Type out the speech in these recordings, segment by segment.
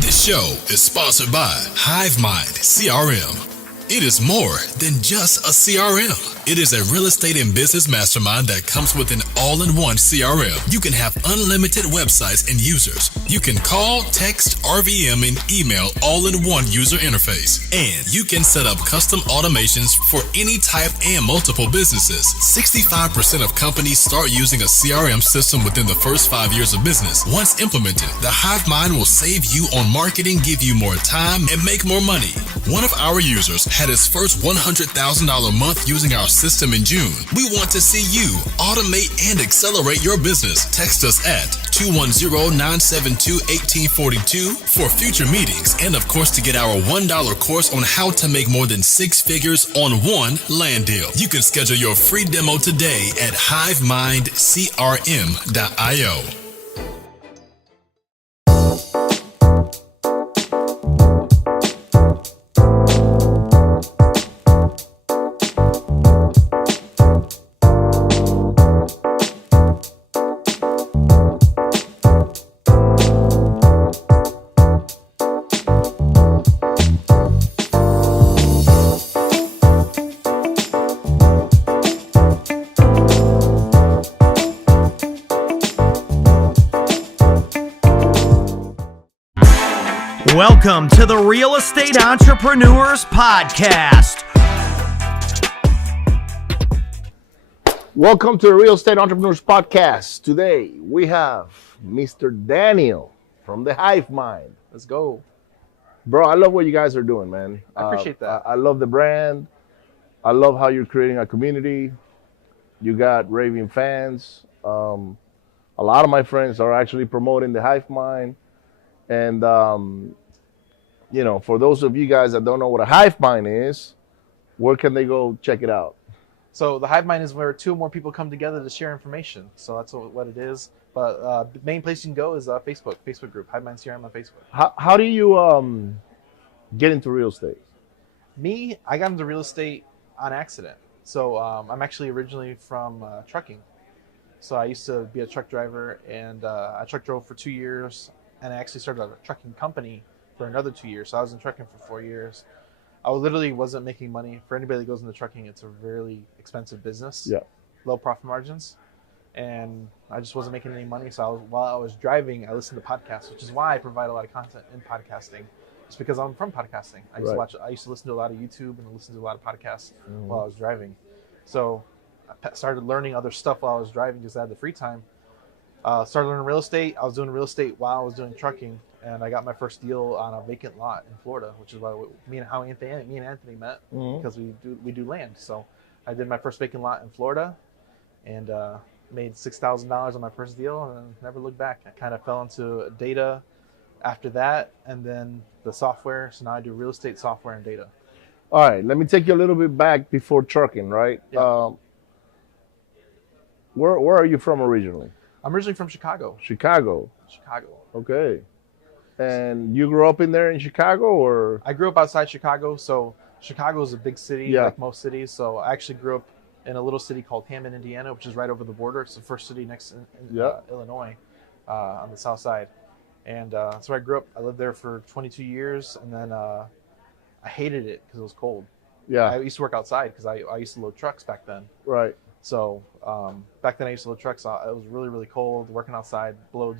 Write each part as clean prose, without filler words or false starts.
This show is sponsored by HiveMind CRM. It is more than just a CRM. It is a real estate and business mastermind that comes with an all-in-one CRM. You can have unlimited websites and users. You can call, text, RVM, and email all in one user interface. And you can set up custom automations for any type and multiple businesses. 65% of companies start using a CRM system within the first 5 years of business. Once implemented, the HiveMind will save you on marketing, give you more time, and make more money. One of our users had his first $100,000 month using our system in June. We want to see you automate and accelerate your business. Text us at 210-972-1842 for future meetings, and of course to get our $1 course on how to make more than 6 figures on one land deal. You can schedule your free demo today at hivemindcrm.io. Welcome to the Real Estate Entrepreneurs Podcast. Welcome to the Real Estate Entrepreneurs Podcast. Today we have Mr. Daniel from the HiveMind. Let's go. Bro, I love what you guys are doing, man. I appreciate that. I love the brand. I love how you're creating a community. You got raving fans. A lot of my friends are actually promoting the HiveMind. And, for those of you guys that don't know what a HiveMind is, where can they go check it out? So the HiveMind is where two or more people come together to share information. So that's what it is. But the main place you can go is Facebook group, HiveMind CRM on Facebook. How do you get into real estate? Me, I got into real estate on accident. So I'm actually originally from trucking. So I used to be a truck driver, and I truck drove for 2 years. And I actually started a trucking company for another 2 years. So I was in trucking for 4 years. I literally wasn't making money. For anybody that goes into trucking, it's a really expensive business. Yeah. Low profit margins. And I just wasn't making any money. So while I was driving, I listened to podcasts, which is why I provide a lot of content in podcasting. It's because I'm from podcasting. I used to listen to a lot of YouTube and listen to a lot of podcasts while I was driving. So I started learning other stuff while I was driving because I had the free time. Started learning real estate. I was doing real estate while I was doing trucking, and I got my first deal on a vacant lot in Florida, which is why me and Anthony met because we do land. So I did my first vacant lot in Florida, and made $6,000 on my first deal, and never looked back. I kind of fell into data after that, and then the software. So now I do real estate, software, and data. All right, let me take you a little bit back before trucking, right? Yeah. Where are you from originally? I'm originally from Chicago. Chicago. Okay. And you grew up in Chicago, or? I grew up outside Chicago. So Chicago is a big city, like most cities. So I actually grew up in a little city called Hammond, Indiana, which is right over the border. It's the first city next in Illinois, on the south side. And that's where I grew up. I lived there for 22 years, and then I hated it because it was cold. Yeah. I used to work outside because I used to load trucks back then. Right. So back then I used to load trucks. It was really, really cold, working outside, below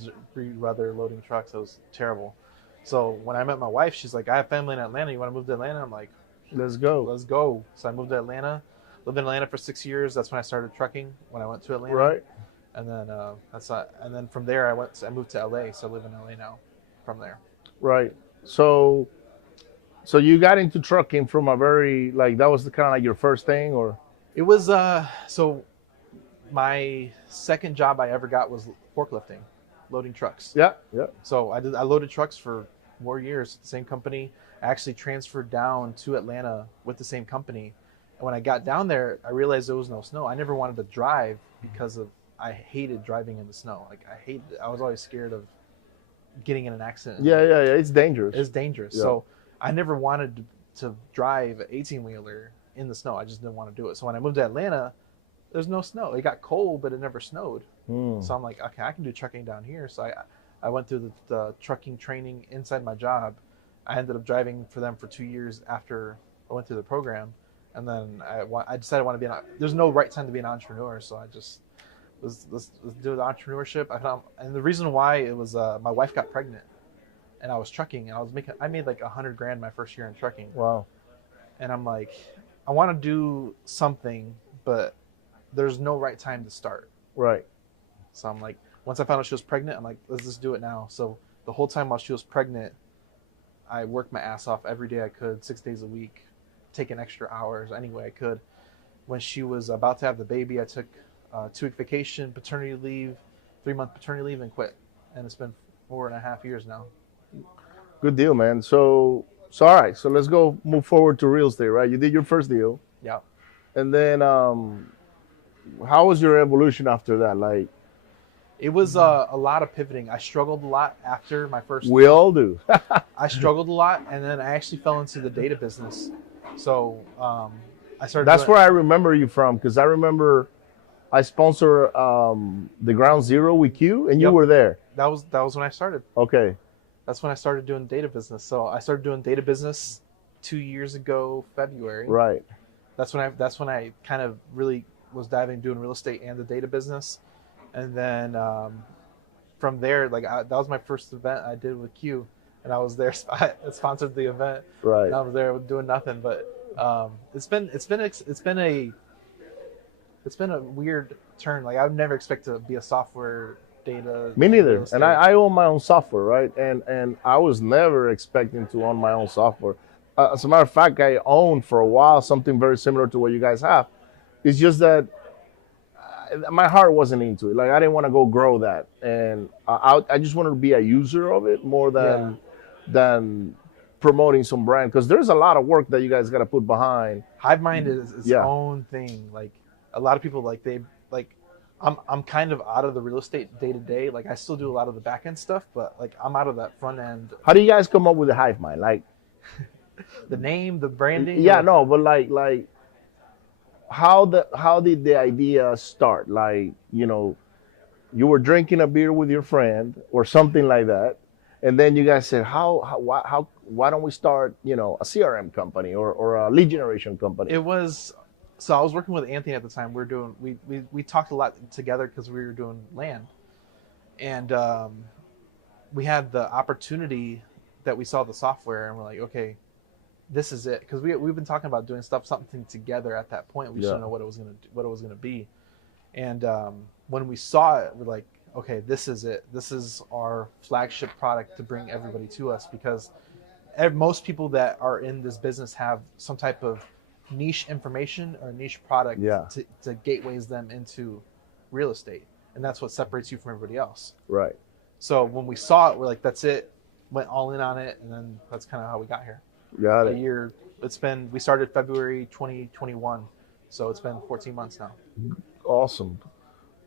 weather, loading trucks. It was terrible. So when I met my wife, she's like, I have family in Atlanta. You want to move to Atlanta? I'm like, let's go. So I moved to Atlanta, lived in Atlanta for 6 years. That's when I started trucking, when I went to Atlanta. Right. And then and then from there I moved to LA. So I live in LA now from there. Right. So you got into trucking from a very, that was kind of like your first thing, or? It was, so my second job I ever got was forklifting, loading trucks. Yeah. So I loaded trucks for 4 years at the same company. I actually transferred down to Atlanta with the same company. And when I got down there, I realized there was no snow. I never wanted to drive because I hated driving in the snow. I was always scared of getting in an accident. Yeah. It's dangerous. Yeah. So I never wanted to drive an 18-wheeler in the snow. I just didn't want to do it. So when I moved to Atlanta, there's no snow. It got cold, but it never snowed. So I'm like, okay, I can do trucking down here. So I went through the trucking training inside my job. I ended up driving for them for 2 years after I went through the program, and then I decided I want to be there's no right time to be an entrepreneur, so I just let's do the entrepreneurship. And the reason why it was my wife got pregnant, and I was trucking, and I made like $100,000 my first year in trucking. Wow. And I'm like, I want to do something, but there's no right time to start. Right. So I'm like, once I found out she was pregnant, I'm like, let's just do it now. So the whole time while she was pregnant, I worked my ass off every day I could, 6 days a week, taking extra hours any way I could. When she was about to have the baby, I took 2-week vacation, paternity leave, 3-month paternity leave, and quit. And it's been 4.5 years now. Good deal, man. So all right. So let's move forward to real estate, right? You did your first deal. Yeah. And then how was your evolution after that? Like, it was a lot of pivoting. I struggled a lot after my first. We all do. I struggled a lot, and then I actually fell into the data business. So I started. That's where I remember you from, because I remember I sponsor the Ground Zero with Q, and you were there. That was when I started. Okay. That's when I started doing data business. So I started doing data business 2 years ago, February. Right. That's when I kind of really was diving doing real estate and the data business, and then from there, that was my first event I did with Q, and I was there. I sponsored the event. Right. And I was there doing nothing, but it's been a weird turn. Like, I would never expect to be a software data. Me neither. And I own my own software, right? And I was never expecting to own my own software. As a matter of fact, I owned for a while something very similar to what you guys have. It's just that my heart wasn't into it. Like, I didn't want to go grow that, and I just wanted to be a user of it more than promoting some brand, because there's a lot of work that you guys got to put behind. HiveMind is its own thing. Like, a lot of people I'm kind of out of the real estate day to day. Like, I still do a lot of the back end stuff, but like, I'm out of that front end. How do you guys come up with the HiveMind? Like, the name, the branding. Yeah, no, but like how did the idea start? Like, you were drinking a beer with your friend or something like that, and then you guys said, why don't we start, a CRM company or a lead generation company? So I was working with Anthony at the time. We talked a lot together because we were doing land, and we had the opportunity that we saw the software, and we're like, okay, this is it, because we've been talking about doing something together at that point. We just didn't know what it was gonna be, and when we saw it, we're like, okay, this is it. This is our flagship product to bring everybody to us, because most people that are in this business have some type of niche information or niche product to gateways them into real estate, and that's what separates you from everybody else. Right. So when we saw it, we're like, that's it. Went all in on it, and then that's kind of how we got here. Got it. We started February 2021, so it's been 14 months now. Awesome.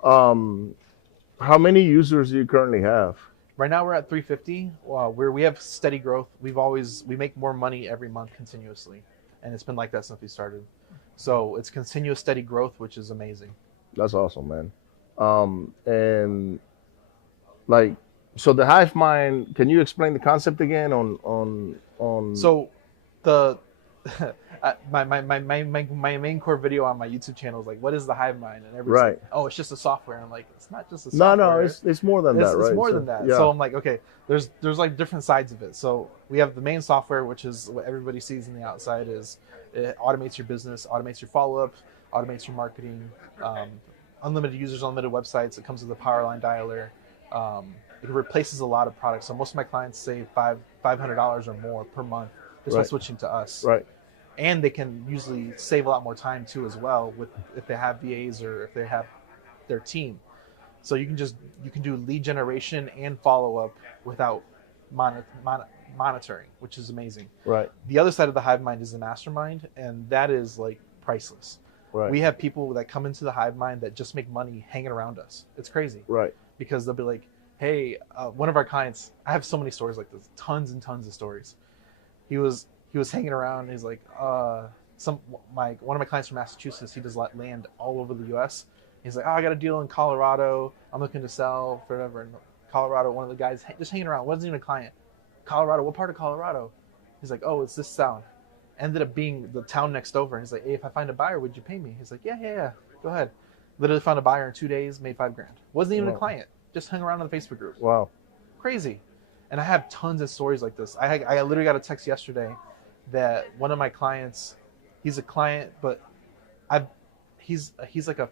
How many users do you currently have? Right now we're at 350. We have steady growth. We make more money every month continuously, and it's been like that since we started. So it's continuous steady growth, which is amazing. That's awesome, man. And like, so the HiveMind, can you explain the concept again on So the my main core video on my YouTube channel is like, what is the HiveMind? And everybody's like, oh, it's just a software. And I'm like, it's not just a software. No, it's more than that, right? It's more than that. Yeah. So I'm like, okay, there's like different sides of it. So we have the main software, which is what everybody sees on the outside. Is it automates your business, automates your follow-up, automates your marketing, unlimited users, unlimited websites. It comes with a power line dialer. It replaces a lot of products. So most of my clients save $500 or more per month just by switching to us. Right. And they can usually save a lot more time too as well if they have VAs or if they have their team. So you can do lead generation and follow up without monitoring, which is amazing. Right. The other side of the HiveMind is the mastermind, and that is like priceless. Right. We have people that come into the HiveMind that just make money hanging around us. It's crazy. Right. Because they'll be like, hey, one of our clients, I have so many stories like this, tons and tons of stories. He was hanging around, and he's like, one of my clients from Massachusetts, he does land all over the US. He's like, oh, I got a deal in Colorado, I'm looking to sell, whatever. And Colorado. One of the guys just hanging around, wasn't even a client. Colorado, what part of Colorado? He's like, oh, it's this town. Ended up being the town next over. And he's like, hey, if I find a buyer, would you pay me? He's like, yeah, go ahead. Literally found a buyer in 2 days, made $5,000. Wasn't even a client. Just hung around on the Facebook group. Wow. Crazy. And I have tons of stories like this. I literally got a text yesterday that one of my clients, he's a client, but he's like a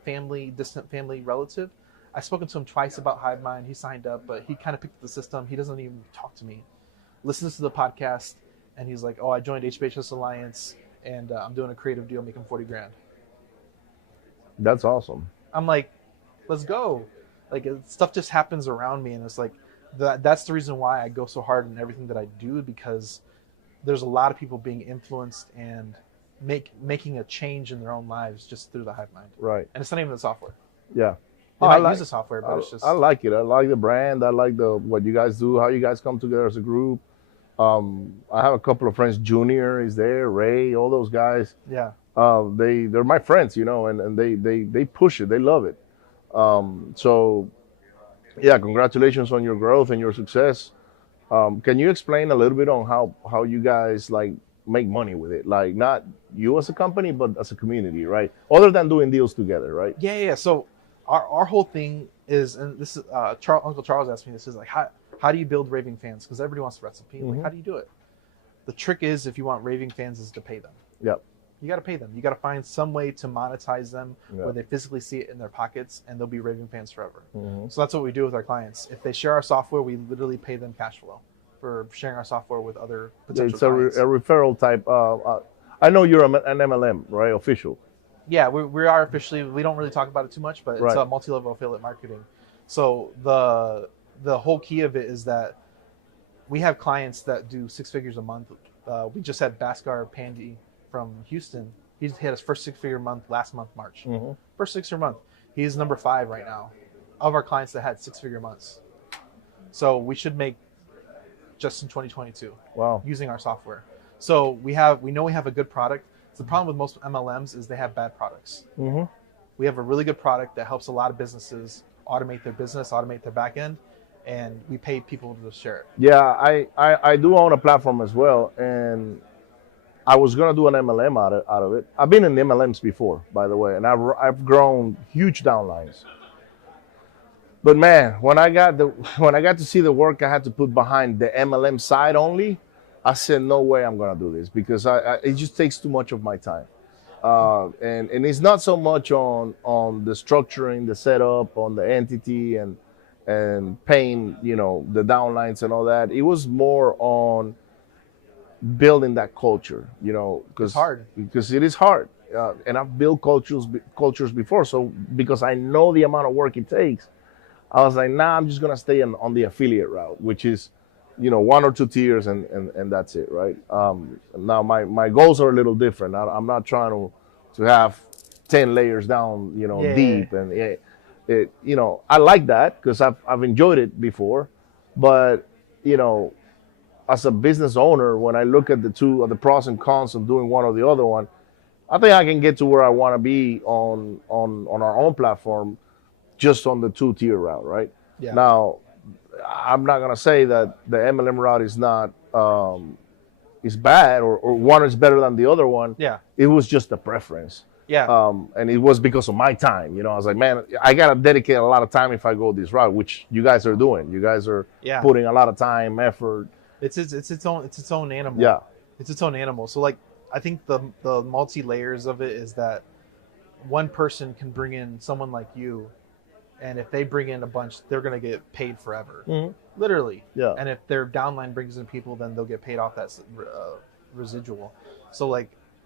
distant family relative. I've spoken to him twice about HiveMind. He signed up, but he kind of picked up the system. He doesn't even talk to me. Listens to the podcast, and he's like, oh, I joined HBHS Alliance, and I'm doing a creative deal, making $40,000. That's awesome. I'm like, let's go. Like, stuff just happens around me, and it's like, that's the reason why I go so hard in everything that I do, because there's a lot of people being influenced and making a change in their own lives just through the HiveMind. Right. And it's not even the software. Yeah. I use the software, but it's just... I like it. I like the brand. I like what you guys do, how you guys come together as a group. I have a couple of friends. Junior is there, Ray, all those guys. Yeah. They're my friends, and they push it. They love it. So, yeah, congratulations on your growth and your success. Can you explain a little bit on how you guys make money with it? Like, not you as a company, but as a community, right? Other than doing deals together, right? Yeah. So our whole thing is, and this is Uncle Charles asked me this, is like, how do you build raving fans? Because everybody wants the recipe. Like, how do you do it? The trick is, if you want raving fans, is to pay them. Yep. You got to pay them. You got to find some way to monetize them where they physically see it in their pockets, and they'll be raving fans forever. So that's what we do with our clients. If they share our software, we literally pay them cash flow for sharing our software with other potential clients. It's a referral type. I know you're an MLM, right? Official. Yeah, we are officially. We don't really talk about it too much, but it's a multi-level affiliate marketing. So the whole key of it is that we have clients that do 6 figures a month. We just had Bhaskar Pandey from Houston. He had his first 6-figure month last month, March. First 6-figure month. He's number 5 right now of our clients that had 6-figure months. So we should make just in 2022. Wow. Using our software. So we know we have a good product. The problem with most MLMs is they have bad products. We have a really good product that helps a lot of businesses automate their business, automate their back end, and we pay people to share it. Yeah, I do own a platform as well, and I was gonna do an MLM out of it. I've been in MLMs before, by the way, and I've grown huge downlines. But man, when I got to see the work I had to put behind the MLM side only, I said, no way I'm gonna do this, because it just takes too much of my time. And it's not so much on the structuring, the setup, on the entity and paying, the downlines and all that. It was more on building that culture, it's hard. Because it is hard. And I've built cultures before. So because I know the amount of work it takes, I was like, nah, I'm just gonna stay on the affiliate route, which is, 1 or 2 tiers and that's it, right? Now my goals are a little different. I'm not trying to have 10 layers down, deep, and it I like that because I've enjoyed it before, but as a business owner, when I look at the pros and cons of doing one or the other one, I think I can get to where I want to be on our own platform, just on the 2-tier route, right? Yeah. Now, I'm not gonna say that the MLM route is not is bad or one is better than the other one. Yeah. It was just a preference. Yeah. And it was because of my time. I was like, man, I gotta dedicate a lot of time if I go this route, which you guys are doing. You guys are putting a lot of time, effort. It's its own animal. Yeah. It's its own animal. So I think the multi layers of it is that one person can bring in someone like you, and if they bring in a bunch, they're going to get paid forever. Literally. Yeah. And if their downline brings in people, then they'll get paid off that residual. So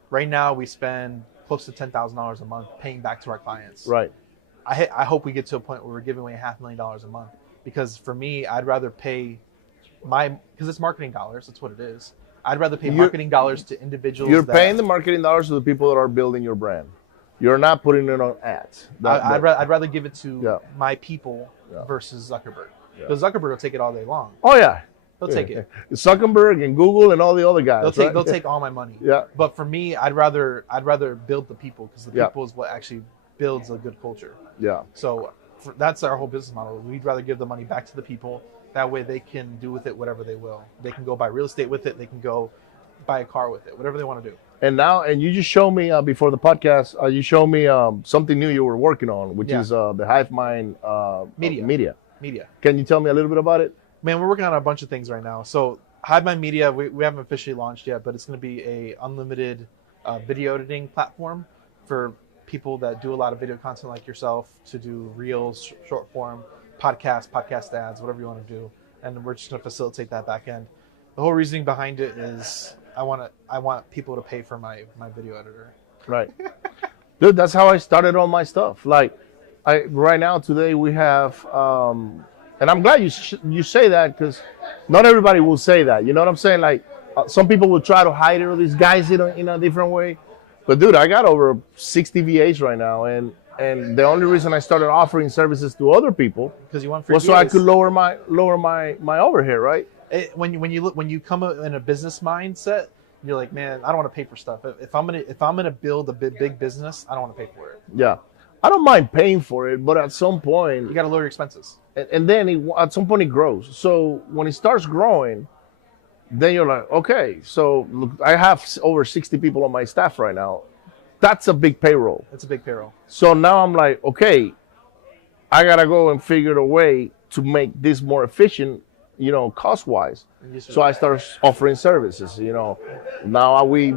right now we spend close to $10,000 a month paying back to our clients. Right. I hope we get to a point where we're giving away $500,000 a month, because for me, I'd rather pay because it's marketing dollars. That's what it is. I'd rather pay marketing dollars to individuals. You're paying the marketing dollars to the people that are building your brand. You're not putting it on ads. I'd rather give it to my people versus Zuckerberg. Because Zuckerberg will take it all day long. Oh yeah, they'll take it. Zuckerberg and Google and all the other guys. They'll take all my money. Yeah. But for me, I'd rather build the people, because the people is what actually builds a good culture. Yeah. So that's our whole business model. We'd rather give the money back to the people. That way they can do with it whatever they will. They can go buy real estate with it. They can go buy a car with it, whatever they want to do. And you just showed me before the podcast, you showed me something new you were working on, which is the Hive Mind media. Can you tell me a little bit about it? Man, we're working on a bunch of things right now. So Hive Mind Media, we haven't officially launched yet, but it's going to be a unlimited video editing platform for people that do a lot of video content like yourself to do reels, short form, podcast ads, whatever you want to do. And we're just going to facilitate that back end. The whole reasoning behind it is I want people to pay for my video editor. Right. Dude, that's how I started all my stuff. Like right now today we have and I'm glad you say that, because not everybody will say that. You know what I'm saying? Like some people will try to hide it or disguise it in a different way. But dude, I got over 60 VAs right now, and the only reason I started offering services to other people because you want free was so I could lower my overhead, right? When you come in a business mindset, you're like, man, I don't want to pay for stuff. If I'm gonna build a big business, I don't want to pay for it. Yeah, I don't mind paying for it, but at some point you got to lower your expenses. And then at some point it grows. So when it starts growing, then you're like, okay, so look, I have over 60 people on my staff right now. That's a big payroll. It's a big payroll. So now I'm like, okay, I gotta go and figure a way to make this more efficient, cost-wise. So I start offering services, Now we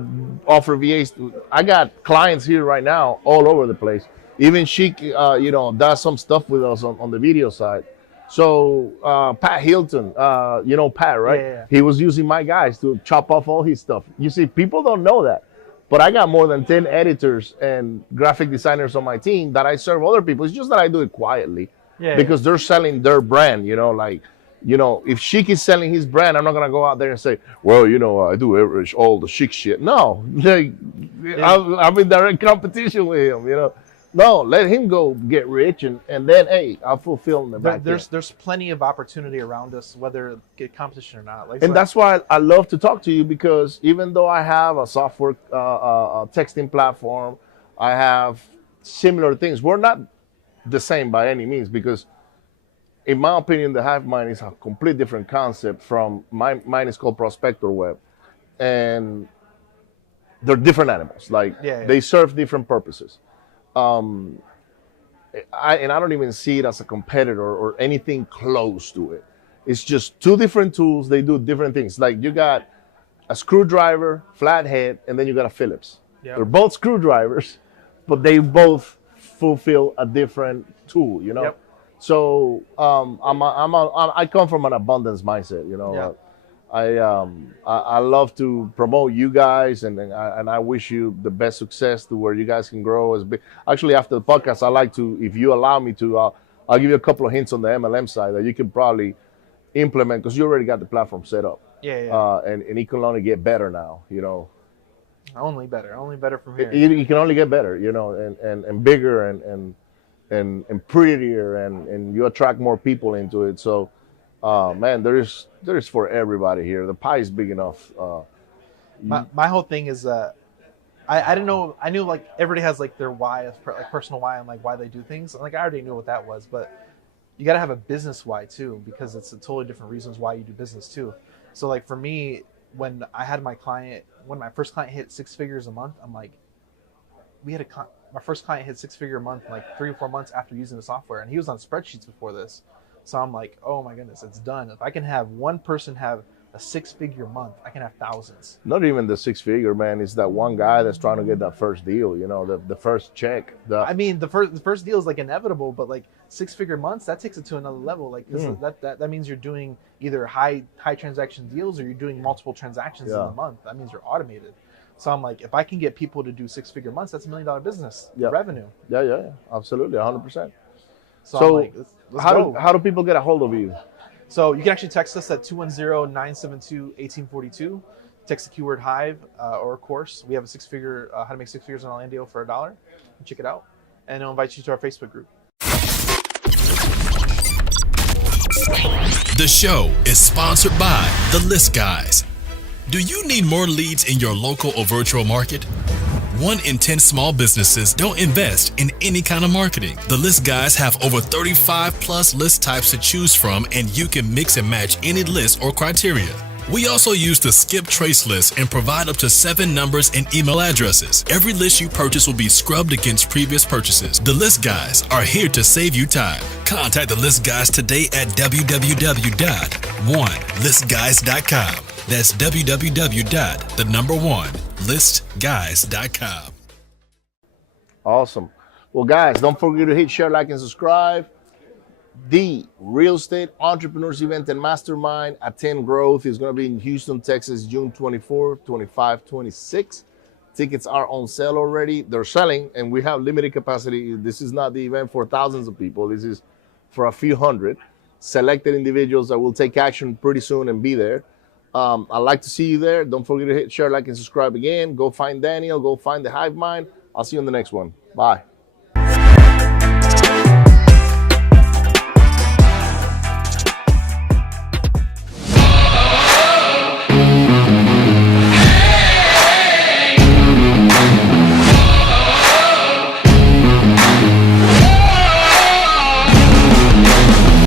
offer VAs. I got clients here right now all over the place. Even she, does some stuff with us on the video side. So Pat Hilton, Pat, right? Yeah. He was using my guys to chop off all his stuff. You see, people don't know that. But I got more than 10 editors and graphic designers on my team that I serve other people. It's just that I do it quietly because they're selling their brand, if Chic is selling his brand, I'm not going to go out there and say, well, I do all the Chic shit. No, I'm in direct competition with him, No, let him go get rich, and then, hey, I'll fulfill the back. There's plenty of opportunity around us, whether get competition or not. That's why I love to talk to you, because even though I have a software texting platform, I have similar things. We're not the same by any means, because in my opinion, the Hive Mind is a complete different concept from mine is called Prospector Web, and they're different animals. They serve different purposes. I don't even see it as a competitor or anything close to it. It's just two different tools. They do different things. Like you got a screwdriver, flathead, and then you got a Phillips. Yep. They're both screwdrivers, but they both fulfill a different tool. Yep. So I come from an abundance mindset. Yep. I love to promote you guys, and I wish you the best success to where you guys can grow as big. Actually, after the podcast, I like to, if you allow me to, I'll give you a couple of hints on the MLM side that you can probably implement, because you already got the platform set up. And it can only get better now. Only better from here. It can only get better, and bigger and prettier, and you attract more people into it. So. Man, there's for everybody here. The pie is big enough. My whole thing is I didn't know. I knew like everybody has like their why, like personal why, and like why they do things. Like I already knew what that was, but you got to have a business why too, because it's a totally different reasons why you do business too. So like for me, when I had my first client hit 6 figures a month, I'm like, my first client hit 6 figure a month like 3 or 4 months after using the software, and he was on spreadsheets before this. So I'm like, oh my goodness, it's done. If I can have one person have a 6-figure month, I can have thousands. Not even the 6-figure, man. It's that one guy that's trying to get that first deal, the first check. The first deal is like inevitable, but like 6-figure months, that takes it to another level. Like that means you're doing either high transaction deals, or you're doing multiple transactions in a month. That means you're automated. So I'm like, if I can get people to do 6-figure months, that's $1 million business revenue. Yeah, absolutely, 100%. So I'm like, let's go. How do people get a hold of you? So you can actually text us at 210-972-1842. Text the keyword Hive or course. We have a 6-figure, how to make 6 figures in a land deal for $1. Check it out. And I'll invite you to our Facebook group. The show is sponsored by The List Guys. Do you need more leads in your local or virtual market? 1 in 10 small businesses don't invest in any kind of marketing. The List Guys have over 35 plus list types to choose from, and you can mix and match any list or criteria. We also use the skip trace list and provide up to 7 numbers and email addresses. Every list you purchase will be scrubbed against previous purchases. The List Guys are here to save you time. Contact the List Guys today at www.1listguys.com. That's www.1listguys.com. Awesome. Well, guys, don't forget to hit share, like, and subscribe. The Real Estate Entrepreneurs Event and Mastermind Attend Growth is going to be in Houston, Texas, June 24, 25, 26. Tickets are on sale already. They're selling, and we have limited capacity. This is not the event for thousands of people. This is for a few hundred selected individuals that will take action pretty soon and be there. I'd like to see you there. Don't forget to hit share, like, and subscribe again. Go find Daniel. Go find the Hive Mind. I'll see you on the next one. Bye.